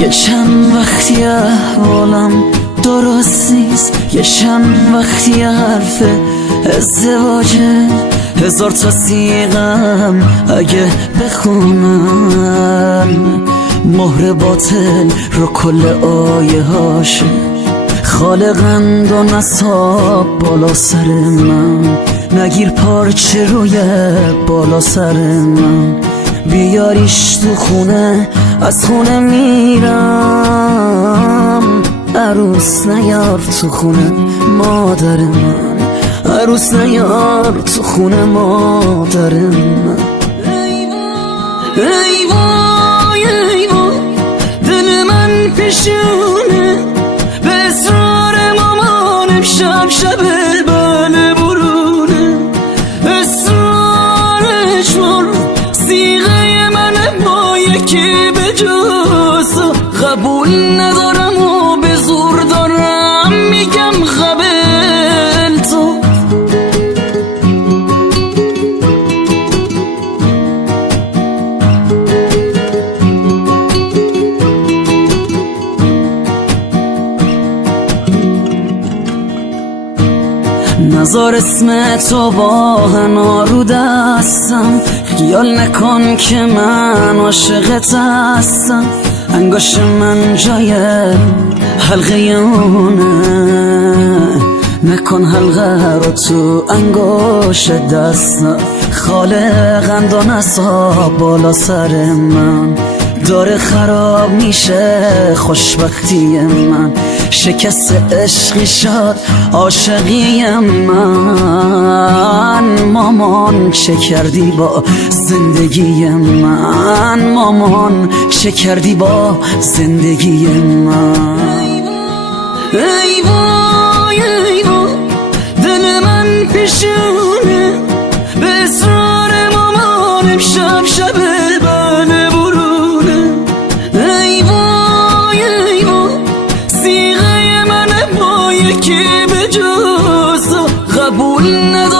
یه چند وقتی احوالم درست نیست، یه چند وقتی حرف ازدواجه، 1000 تا سیغم اگه بخونم، مهر باطل رو کل آیه هاشه، خالقند و نصاب بالا سر من، نگیر پارچه روی بالا سر من، بیاریش تو خونه از خونه میرم، عروس نیار تو خونه مادر من، عروس نیار تو خونه مادر من. ای وای ای وای دل من پیشونه، به اصرار مامانم شب بله برونه، اصرارش مر سیغه من با یکی به جز قبول ندارم و به زور دارم میگم قبل تو. نزار اسم تو با حنا رو دستم، خیال نکن که من عاشقت هستم، انگاش من جای حلقه اونه، نکن حلقه رو تو انگاش دستم، خالقند و نصاب بالا سر من، داره خراب میشه خوشبختی من، شکست عشقی شد عاشقی من، مامان چه کردی با زندگی من، مامان چه کردی با زندگی من. ای وای ای وای دل من پیشونه، به اصرار مامانم شب بله برونه، ای وای ای وای سیغه من با یکی به جز قبول ندارم